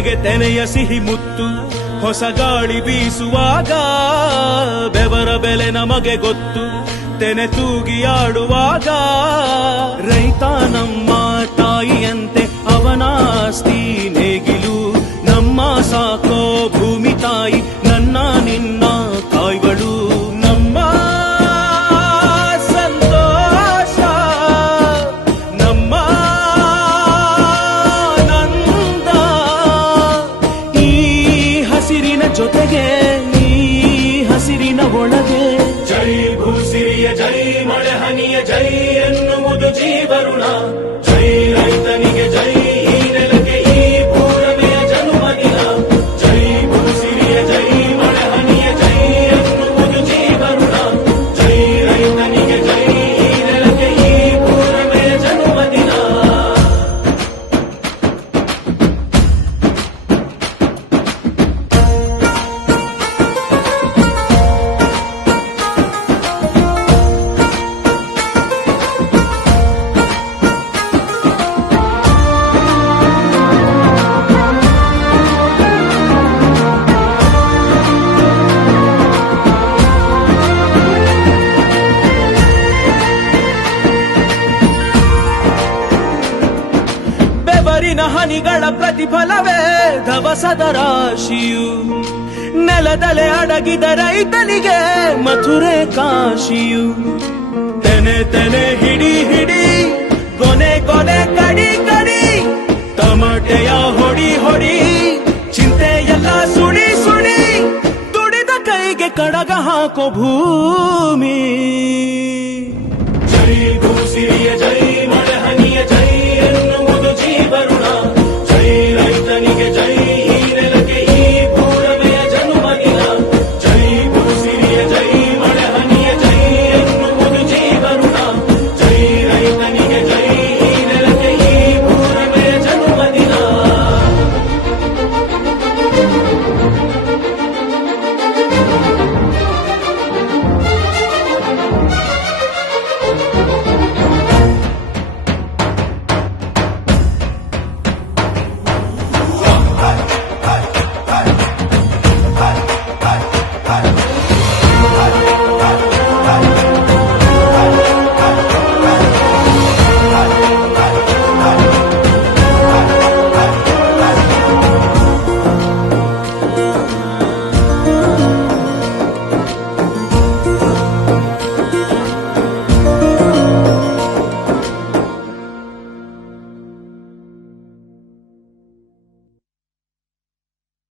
ತೆನೆಗೆ ತೆನೆಯ ಸಿಹಿ ಮುತ್ತು ಹೊಸ ಗಾಳಿ ಬೀಸುವಾಗ ಬೆವರ ಬೆಲೆ ನಮಗೆ ಗೊತ್ತು ತೆನೆ ತೂಗಿ ಆಡುವಾಗ ರೈತ ನಮ್ಮ ತಾಯಿಯಂತೆ ಅವನಾಸ್ತಿ ನೇಗಿಲು ನಮ್ಮ ಸಾಕೋ ಭೂಮಿ ತಾಯಿ ನನ್ನ ನಿನ್ನ ಕಾಯ್ಗಳು ನಮ್ಮ ಸಂತೋಷ ನಮ್ಮ ನಂದ ಈ ಹಸಿರಿನ ಜೊತೆಗೆ ಈ ಹಸಿರಿನ ಒಳಗೆ ಜೈ ಭೂಸಿರಿಯ ಜೈ ಮಳೆ ಹನಿಯ ಜೈ ಎನ್ನುವುದು ಜೀವರುಣ ಜೈ ರೈತನಿಗೆ ಜೈ ಈ ನೆಲಕ್ಕೆ ಈ ಪೂರಮೆಯ ಜನುಮದಿನ ಜೈ ಭೂಸಿರಿಯ ಜೈ ಮಳೆ ಹನಿಯ ಜೈ ಎನ್ನುವುದು ಜೀವರುಣ ಜೈ ರೈತನಿಗೆ ಜೈ ಈ ನೆಲಕ್ಕೆ ಈ ಪೂರಮೆಯ ಜನುಮದಿನ ಬೆವರಿನ ಹನಿಗಳ ಪ್ರತಿಫಲವೇ ಧವಸದ ರಾಶಿಯು ನೆಲದಲೆ ಅಡಗಿದ ರೈತನಿಗೆ ಮಥುರೆ ಕಾಶಿಯು ತೆನೆ ತೆನೆ ಹಿಡಿ ಹಿಡಿ ಕೊನೆ ಕೊನೆ ಕಡಿ ಕಡಿ ತಮಟೆಯ ಹೊಡಿ ಹೊಡಿ ಚಿಂತೆಯೆಲ್ಲ ಸುಡಿ ಸುಡಿ ದುಡಿದ ಕೈಗೆ ಕಡಗ ಹಾಕೋ ಭೂಮಿ